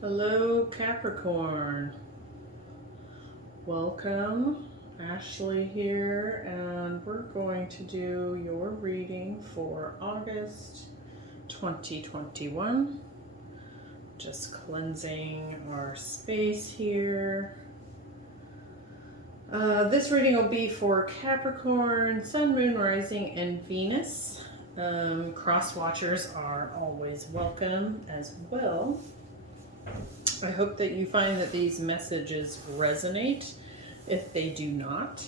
Hello, Capricorn. Welcome. Ashley here, and we're going to do your reading for August 2021. Just cleansing our space here. This reading will be for Capricorn, Sun, Moon, Rising, and Venus. Cross watchers are always welcome as well. I hope that you find that these messages resonate. If they do not,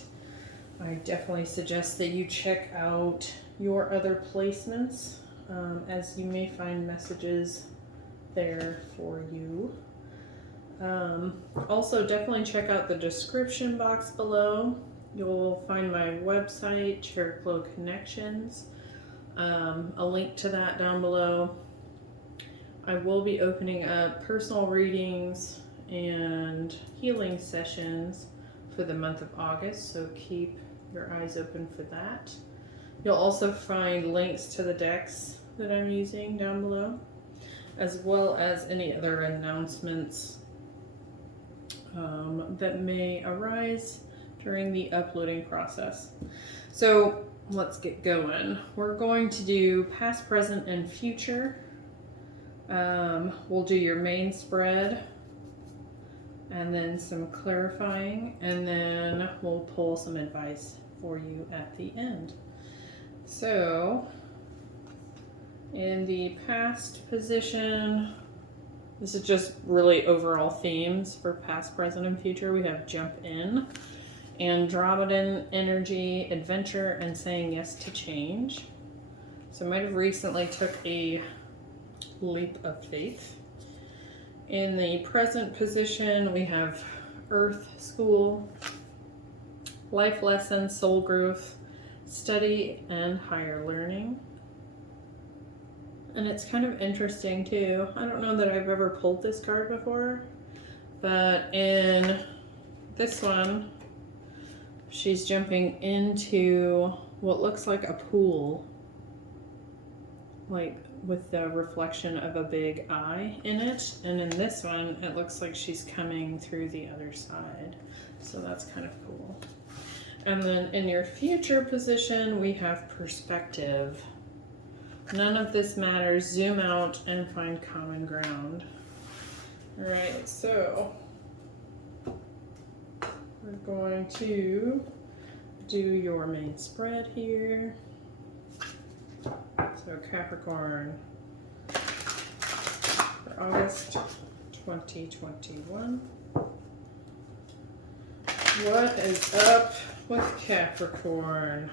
I definitely suggest that you check out your other placements, as you may find messages there for you. Also, definitely check out the description box below. You'll find my website, Cherry Connections, a link to that down below. I will be opening up personal readings and healing sessions for the month of August, so keep your eyes open for that. You'll also find links to the decks that I'm using down below, as well as any other announcements that may arise during the uploading process. So let's get going. We're going to do past, present, and future. We'll do your main spread and then some clarifying, and then we'll pull some advice for you at the end. So in the past position, this is just really overall themes for past, present, and future. We have jump in, Andromedan energy, adventure, and saying yes to change. So I might have recently took a leap of faith. In the present position, we have Earth, school, life lessons, soul growth, study, and higher learning. And it's kind of interesting too. I don't know that I've ever pulled this card before, but in this one, she's jumping into what looks like a pool, like with the reflection of a big eye in it. And in this one, it looks like she's coming through the other side. So that's kind of cool. And then in your future position, we have perspective. None of this matters. Zoom out and find common ground. All right, so we're going to do your main spread here. So Capricorn for August 2021. What is up with Capricorn?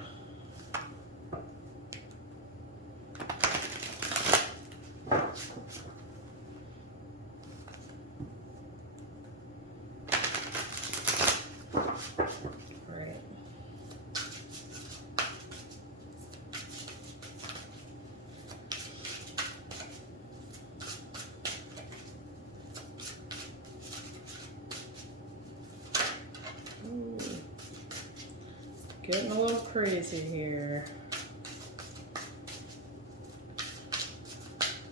Getting a little crazy here.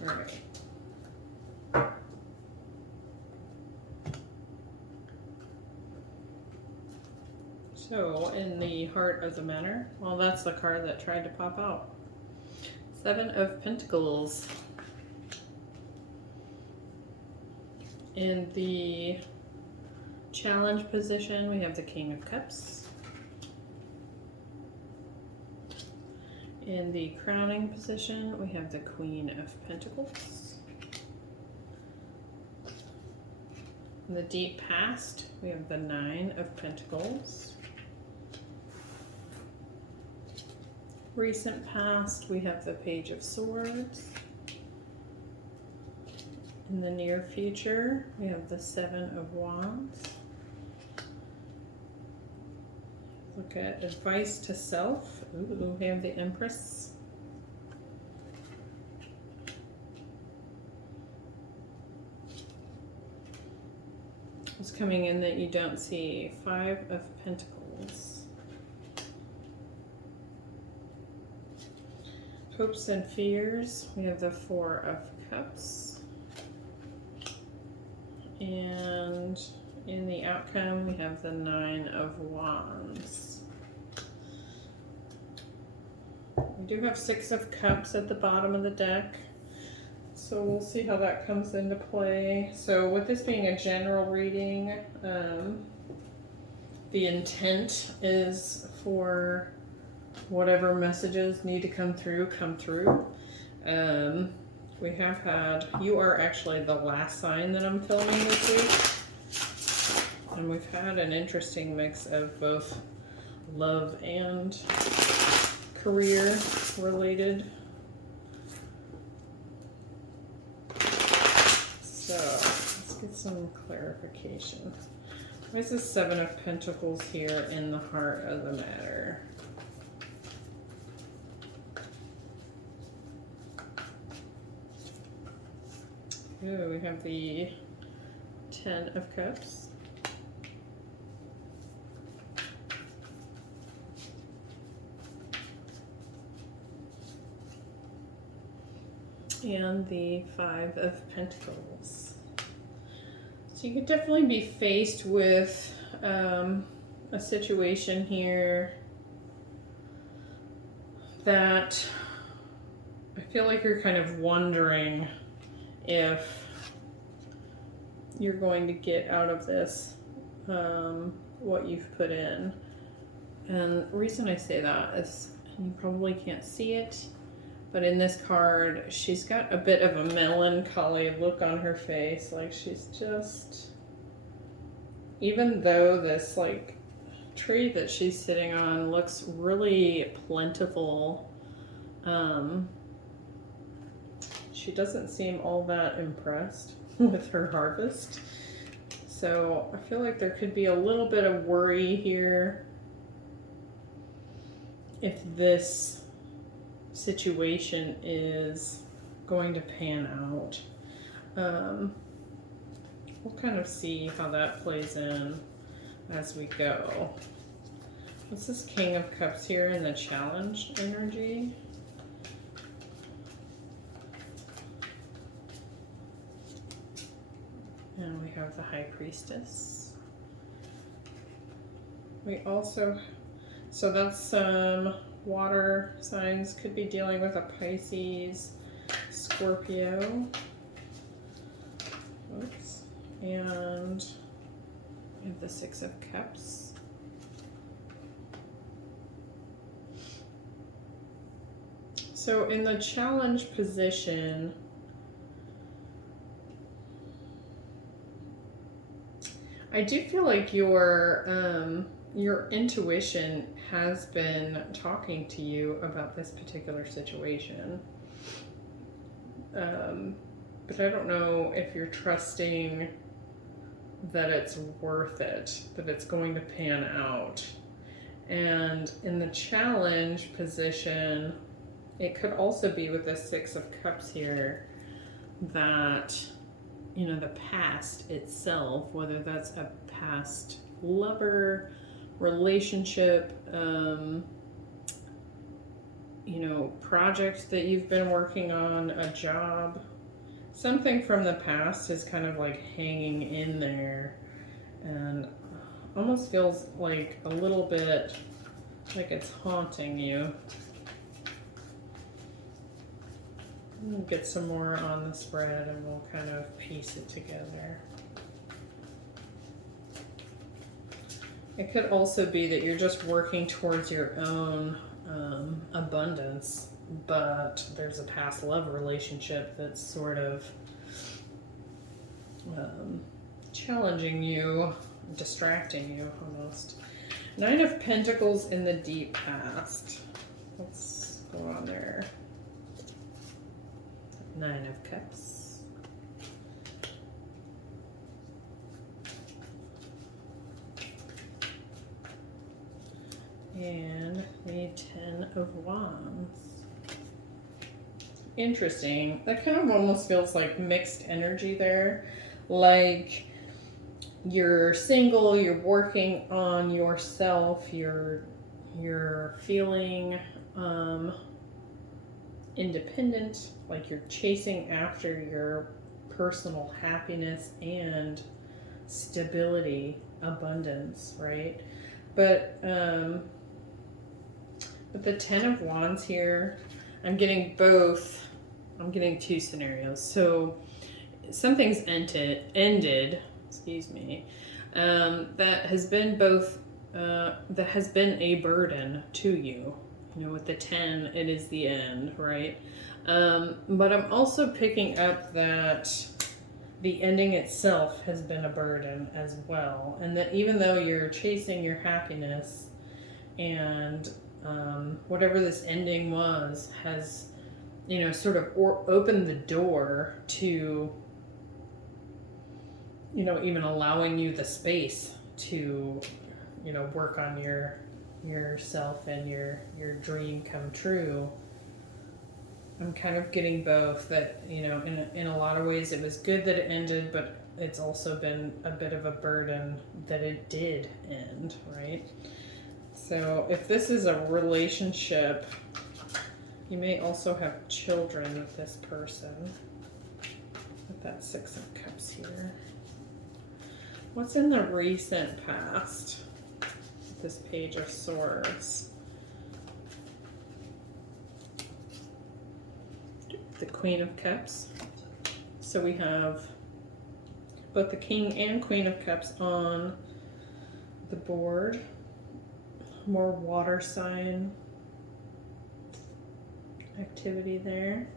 All right. So, in the heart of the matter, well, that's the card that tried to pop out. 7 of Pentacles. In the challenge position, we have the King of Cups. In the crowning position, we have the Queen of Pentacles. In the deep past, we have the 9 of Pentacles. Recent past, we have the Page of Swords. In the near future, we have the 7 of Wands. Look at advice to self. Ooh, we have the Empress. It's coming in that you don't see 5 of Pentacles. Hopes and fears. We have the 4 of Cups. outcome, we have the Nine of Wands. We do have Six of Cups at the bottom of the deck, so we'll see how that comes into play. So with this being a general reading, the intent is for whatever messages need to come through, come through. We have had, you are actually the last sign that I'm filming this week. And we've had an interesting mix of both love and career related. So let's get some clarification. Why is the Seven of Pentacles here in the heart of the matter? Ooh, we have the Ten of Cups. And the Five of Pentacles. So you could definitely be faced with a situation here that I feel like you're kind of wondering if you're going to get out of this what you've put in. And the reason I say that is, you probably can't see it, but in this card, she's got a bit of a melancholy look on her face. Like she's just, even though this like tree that she's sitting on looks really plentiful, she doesn't seem all that impressed with her harvest. So I feel like there could be a little bit of worry here if this situation is going to pan out. We'll kind of see how that plays in as we go. What's this King of Cups here in the challenged energy? And we have the High Priestess. We also, so that's some water signs, could be dealing with a Pisces, Scorpio. Oops. And we have the Six of Cups. So in the challenge position, I do feel like your intuition has been talking to you about this particular situation. But I don't know if you're trusting that it's worth it, that it's going to pan out. And in the challenge position, it could also be with the Six of Cups here that, you know, the past itself, whether that's a past lover, relationship, you know, project that you've been working on, a job, something from the past is kind of like hanging in there and almost feels like a little bit like it's haunting you. We'll get some more on the spread and we'll kind of piece it together. It could also be that you're just working towards your own abundance, but there's a past love relationship that's sort of challenging you, distracting you almost. Nine of Pentacles in the deep past. Let's go on there. Nine of Cups. And the Ten of Wands. Interesting. That kind of almost feels like mixed energy there. Like you're single, you're working on yourself, you're feeling independent, like you're chasing after your personal happiness and stability, abundance, right? But with the Ten of Wands here, I'm getting both. I'm getting two scenarios. So something's ended, excuse me, that has been both, that has been a burden to you. You know, with the 10, it is the end, right? But I'm also picking up that the ending itself has been a burden as well. And that even though you're chasing your happiness and whatever this ending was has, you know, sort of opened the door to, you know, even allowing you the space to, you know, work on yourself and your dream come true. I'm kind of getting both, that, you know, in a lot of ways it was good that it ended, but it's also been a bit of a burden that it did end, right? So if this is a relationship, you may also have children with this person, with that Six of Cups here. What's in the recent past with this Page of Swords? The Queen of Cups. So we have both the King and Queen of Cups on the board. More water sign activity there.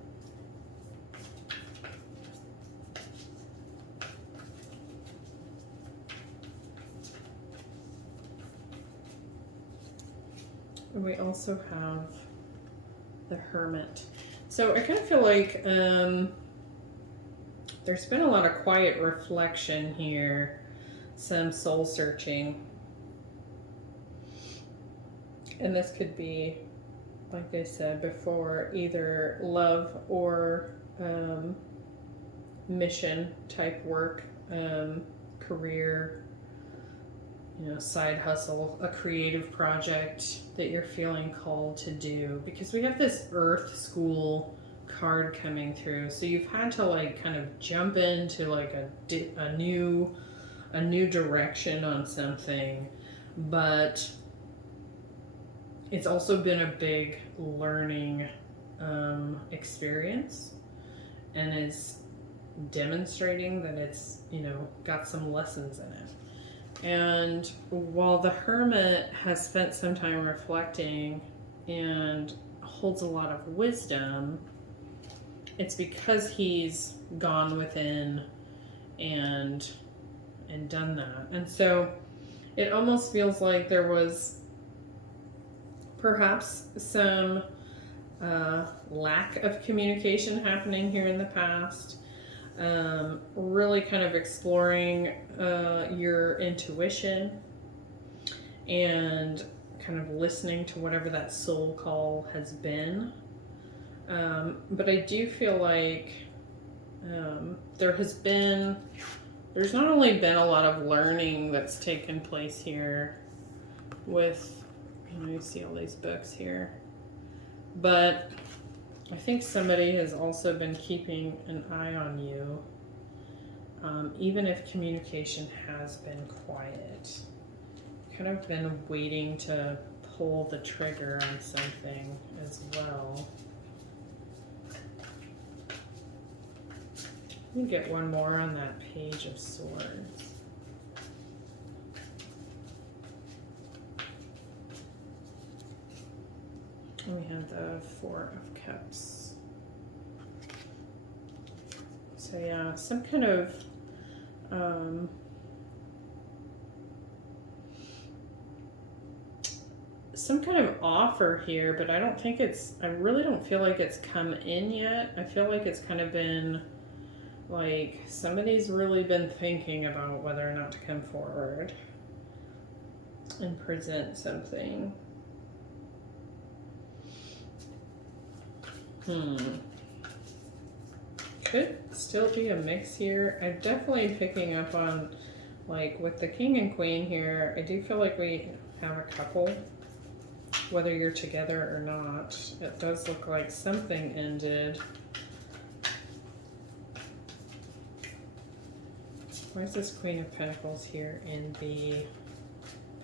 And we also have the Hermit. So I kind of feel like there's been a lot of quiet reflection here, some soul searching. And this could be, like they said before, either love or mission type work, career, you know, side hustle, a creative project that you're feeling called to do. Because we have this Earth School card coming through, so you've had to like kind of jump into like a new direction on something, but it's also been a big learning experience, and is demonstrating that it's, you know, got some lessons in it. And while the Hermit has spent some time reflecting and holds a lot of wisdom, it's because he's gone within and done that. And so it almost feels like there was perhaps some lack of communication happening here in the past. Really kind of exploring your intuition and kind of listening to whatever that soul call has been. But I do feel like there's not only been a lot of learning that's taken place here with, you know, you see all these books here, but I think somebody has also been keeping an eye on you, even if communication has been quiet. Kind of been waiting to pull the trigger on something as well. Let me get one more on that Page of Swords. And we have the Four of Cups. So yeah, some kind of offer here, but I really don't feel like it's come in yet. I feel like it's kind of been like somebody's really been thinking about whether or not to come forward and present something. Could still be a mix here. I'm definitely picking up on, like, with the King and Queen here, I do feel like we have a couple, whether you're together or not. It does look like something ended. Why is this Queen of Pentacles here in the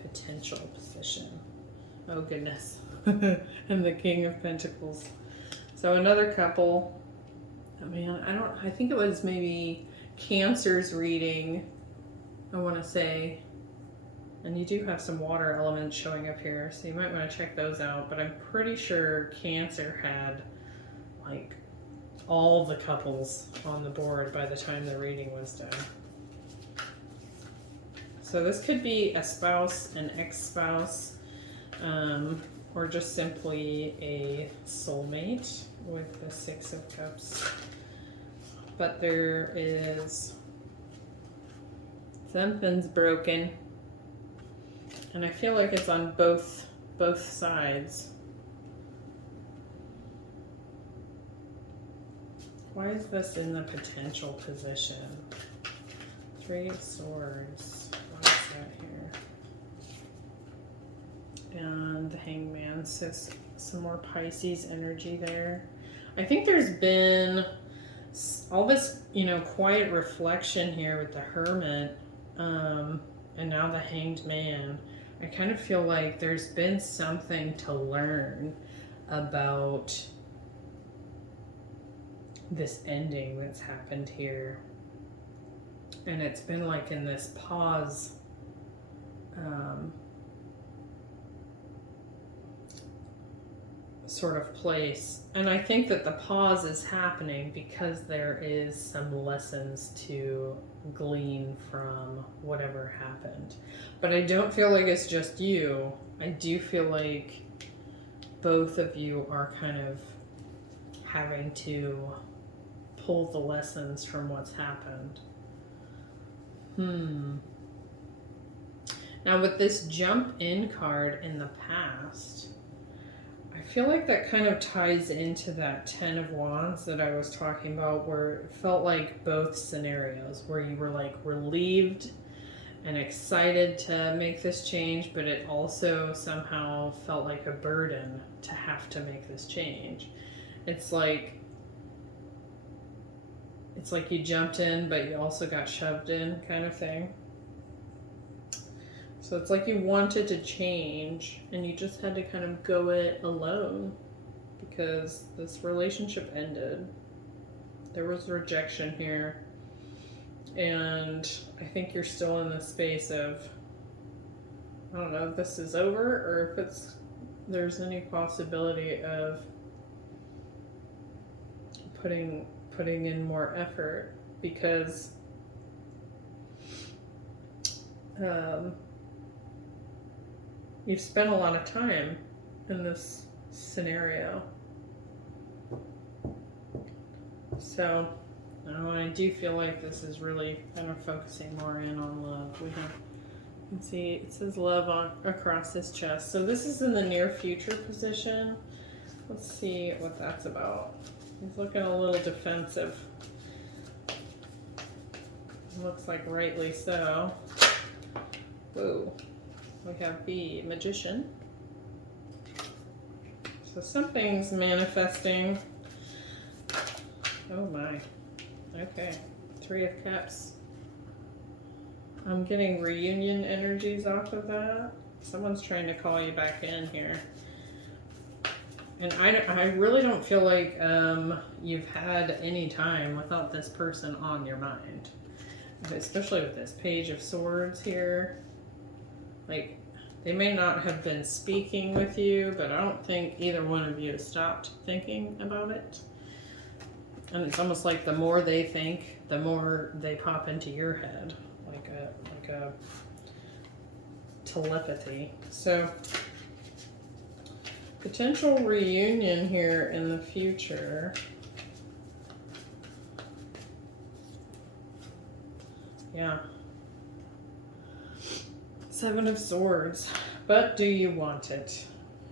potential position? Oh goodness. And the King of Pentacles. So another couple. Oh man, I think it was maybe Cancer's reading, I want to say. And you do have some water elements showing up here, so you might want to check those out. But I'm pretty sure Cancer had like all the couples on the board by the time the reading was done. So this could be a spouse, an ex-spouse, or just simply a soulmate with the Six of Cups. But there is something's broken, and I feel like it's on both sides. Why is this in the potential position? Three of Swords. What is that here? And the Hangman says some more Pisces energy there. I think there's been all this, quiet reflection here with the Hermit, and now the Hanged Man. I kind of feel like there's been something to learn about this ending that's happened here. And it's been like in this pause, sort of place. And I think that the pause is happening because there is some lessons to glean from whatever happened. But I don't feel like it's just you. I do feel like both of you are kind of having to pull the lessons from what's happened. Now with this jump in card in the past, I feel like that kind of ties into that Ten of Wands that I was talking about, where it felt like both scenarios, where you were like relieved and excited to make this change, but it also somehow felt like a burden to have to make this change. It's like you jumped in, but you also got shoved in, kind of thing. So it's like you wanted to change, and you just had to kind of go it alone because this relationship ended. There was rejection here. And I think you're still in the space of, I don't know if this is over or if there's any possibility of putting in more effort, because you've spent a lot of time in this scenario. So I do feel like this is really kind of focusing more in on love. You can see it says love across his chest. So this is in the near future position. Let's see what that's about. He's looking a little defensive. Looks like rightly so. Whoa. We have the Magician. So something's manifesting. Oh my. Okay. Three of Cups. I'm getting reunion energies off of that. Someone's trying to call you back in here. And I really don't feel like you've had any time without this person on your mind. Especially with this Page of Swords here. Like, they may not have been speaking with you, but I don't think either one of you has stopped thinking about it. And it's almost like the more they think, the more they pop into your head. Like a telepathy. So, potential reunion here in the future. Yeah. Seven of Swords. But do you want it?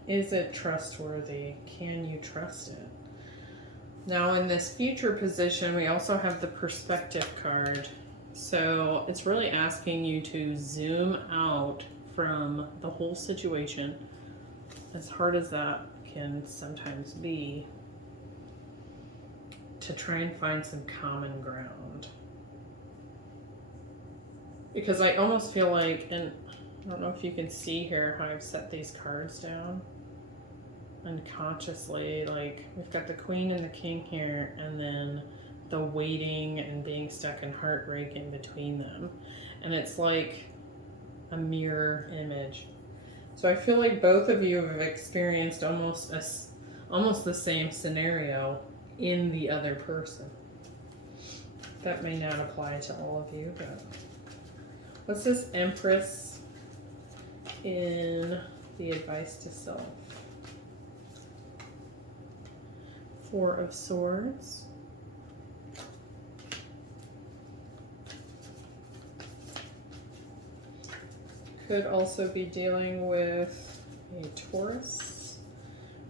Is it trustworthy? Can you trust it? Now in this future position, we also have the Perspective card. So it's really asking you to zoom out from the whole situation, as hard as that can sometimes be, to try and find some common ground. Because I almost feel like, and I don't know if you can see here how I've set these cards down unconsciously. Like we've got the Queen and the King here, and then the waiting and being stuck in heartbreak in between them. And it's like a mirror image. So I feel like both of you have experienced almost the same scenario in the other person. That may not apply to all of you, but what's this Empress in the advice to self? Four of Swords. Could also be dealing with a Taurus.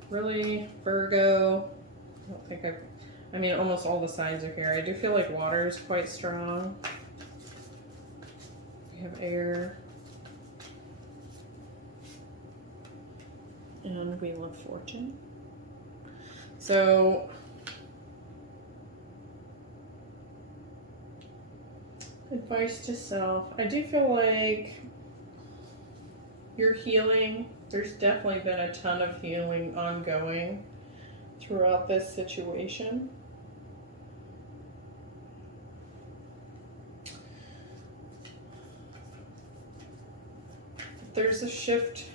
Really, Virgo. I don't think I mean, almost all the signs are here. I do feel like water is quite strong. We have air. And Wheel of Fortune. So, advice to self. I do feel like you're healing. There's definitely been a ton of healing ongoing throughout this situation. There's a shift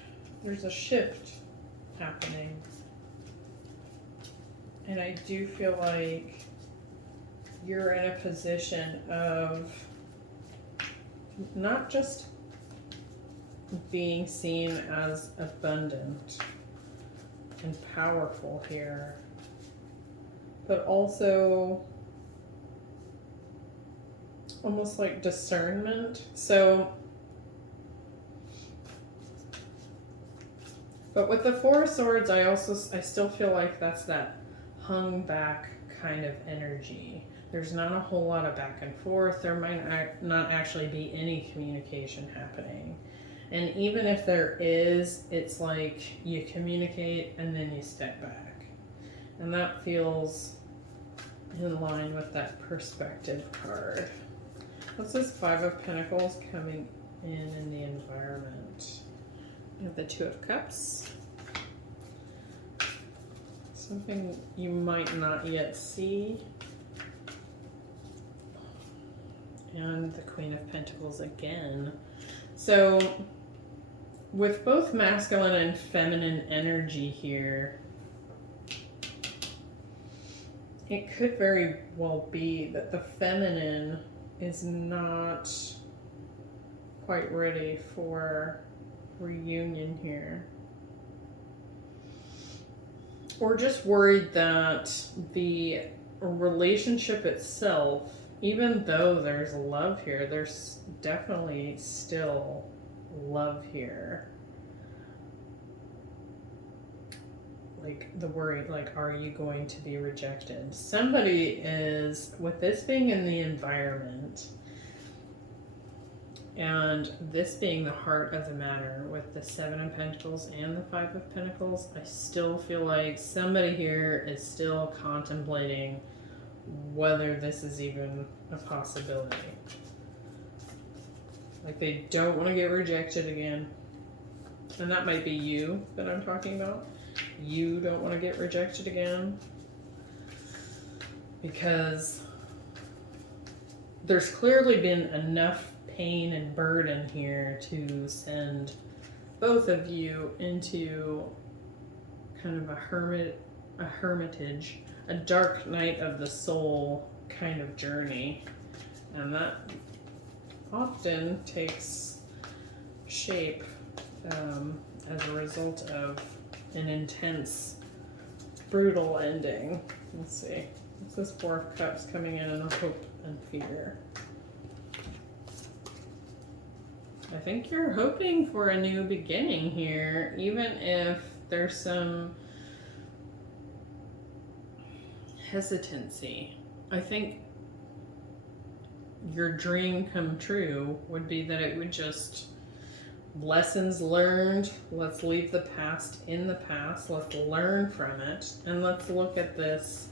happening. And I do feel like you're in a position of not just being seen as abundant and powerful here, but also almost like discernment. So, but with the Four of Swords, I still feel like that's that hung back kind of energy. There's not a whole lot of back and forth. There might not actually be any communication happening. And even if there is, it's like you communicate and then you step back. And that feels in line with that perspective card. What's this Five of Pentacles coming in the environment? We have the Two of Cups. Something you might not yet see. And the Queen of Pentacles again. So, with both masculine and feminine energy here, it could very well be that the feminine is not quite ready for reunion here. Or just worried that the relationship itself, even though there's love here, there's definitely still love here. Like the worry, like, are you going to be rejected? Somebody is, with this being in the environment, and this being the heart of the matter with the Seven of Pentacles and the Five of Pentacles, I still feel like somebody here is still contemplating whether this is even a possibility. Like they don't want to get rejected again. And that might be you that I'm talking about. You don't want to get rejected again. Because there's clearly been enough pain and burden here to send both of you into kind of a hermitage, a dark night of the soul kind of journey. And that often takes shape as a result of an intense, brutal ending. Let's see. What's this Four of Cups coming in hope and fear? I think you're hoping for a new beginning here, even if there's some hesitancy. I think your dream come true would be that it would just, lessons learned, let's leave the past in the past, let's learn from it, and let's look at this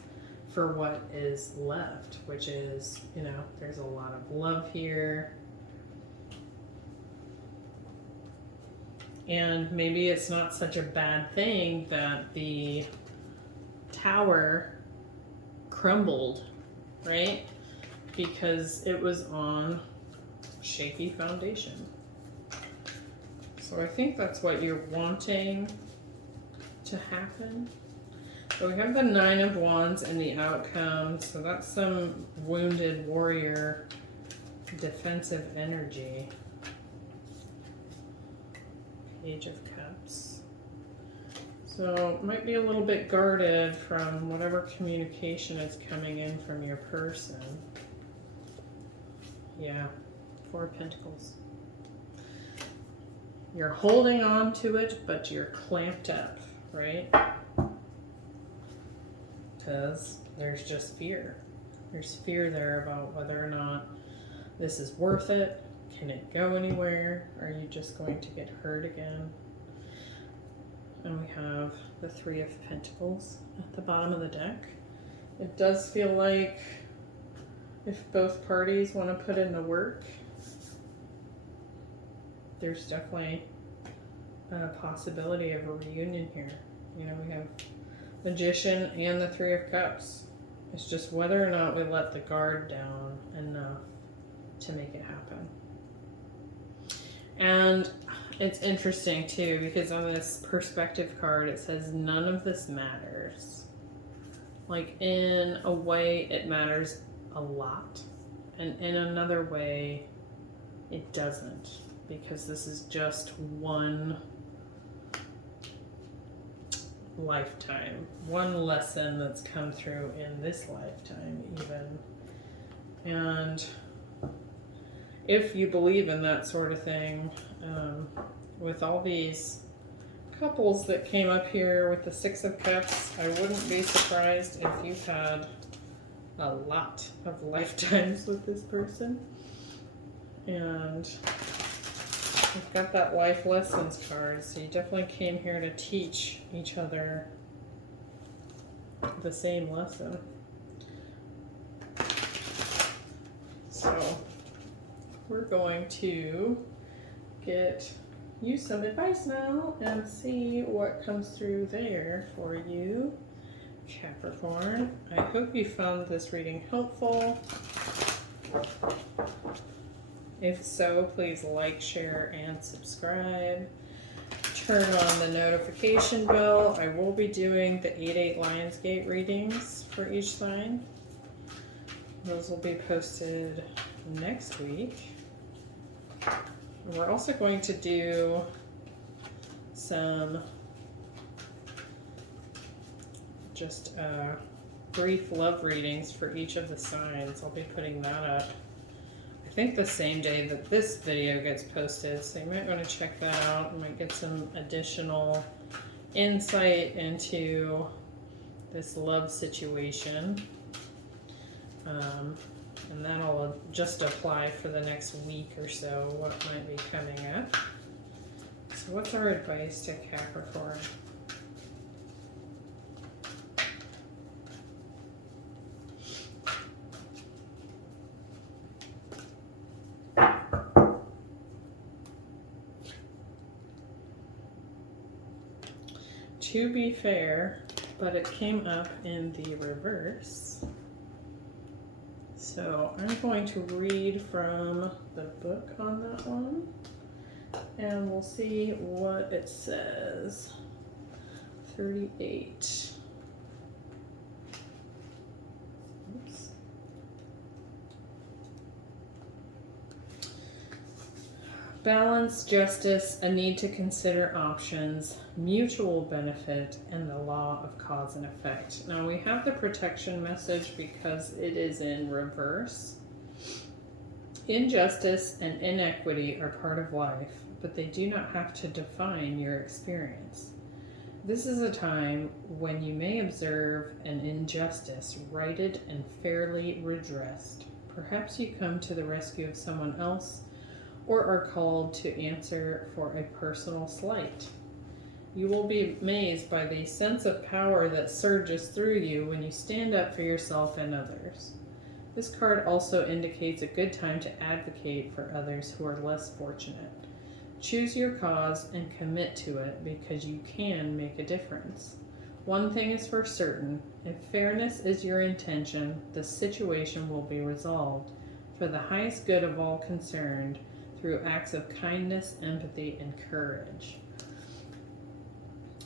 for what is left, which is, you know, there's a lot of love here. And maybe it's not such a bad thing that the tower crumbled, right? Because it was on shaky foundation. So I think that's what you're wanting to happen. So we have the Nine of Wands and the outcome. So that's some wounded warrior defensive energy. Page of Cups. So might be a little bit guarded from whatever communication is coming in from your person. Yeah, Four of Pentacles. You're holding on to it, but you're clamped up, right? Because there's just fear. There's fear there about whether or not this is worth it. Can it go anywhere? Are you just going to get hurt again? And we have the Three of Pentacles at the bottom of the deck. It does feel like if both parties want to put in the work, there's definitely a possibility of a reunion here. You know, we have Magician and the Three of Cups. It's just whether or not we let the guard down enough to make it happen. And it's interesting too, because on this perspective card, it says none of this matters. Like in a way, it matters a lot. And in another way, it doesn't. Because this is just one lifetime. One lesson that's come through in this lifetime even. And if you believe in that sort of thing, with all these couples that came up here with the Six of Cups, I wouldn't be surprised if you've had a lot of lifetimes with this person. And we've got that life lessons card, so you definitely came here to teach each other the same lesson. So we're going to get you some advice now and see what comes through there for you, Capricorn. I hope you found this reading helpful. If so, please like, share, and subscribe. Turn on the notification bell. I will be doing the 8/8 Lionsgate readings for each sign. Those will be posted next week. We're also going to do some just brief love readings for each of the signs. I'll be putting that up, I think, the same day that this video gets posted, so you might want to check that out. You might get some additional insight into this love situation. And that'll just apply for the next week or so, what might be coming up. So what's our advice to Capricorn? To be fair, but it came up in the reverse. So I'm going to read from the book on that one, and we'll see what it says. 38. Oops. Balance, justice, a need to consider options, mutual benefit, and the law of cause and effect. Now we have the protection message because it is in reverse. Injustice and inequity are part of life, but they do not have to define your experience. This is a time when you may observe an injustice righted and fairly redressed. Perhaps you come to the rescue of someone else, or are called to answer for a personal slight. You will be amazed by the sense of power that surges through you when you stand up for yourself and others. This card also indicates a good time to advocate for others who are less fortunate. Choose your cause and commit to it because you can make a difference. One thing is for certain, if fairness is your intention, the situation will be resolved for the highest good of all concerned through acts of kindness, empathy, and courage.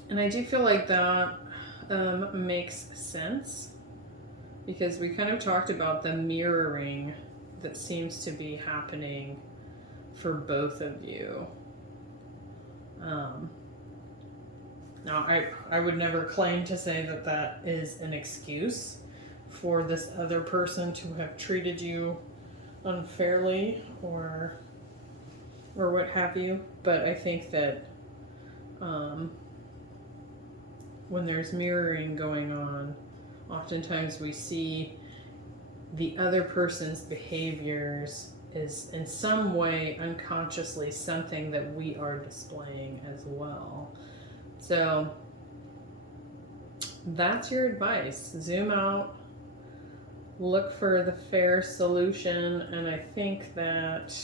And I do feel like that makes sense because we kind of talked about the mirroring that seems to be happening for both of you. Now, I would never claim to say that that is an excuse for this other person to have treated you unfairly or what have you, but I think that when there's mirroring going on, oftentimes we see the other person's behaviors is in some way unconsciously something that we are displaying as well. So that's your advice. Zoom out, look for the fair solution, and I think that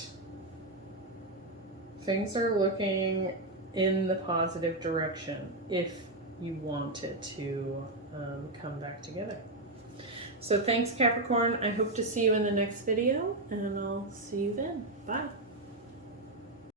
things are looking in the positive direction if you want it to come back together. So thanks, Capricorn. I hope to see you in the next video, and I'll see you then. Bye.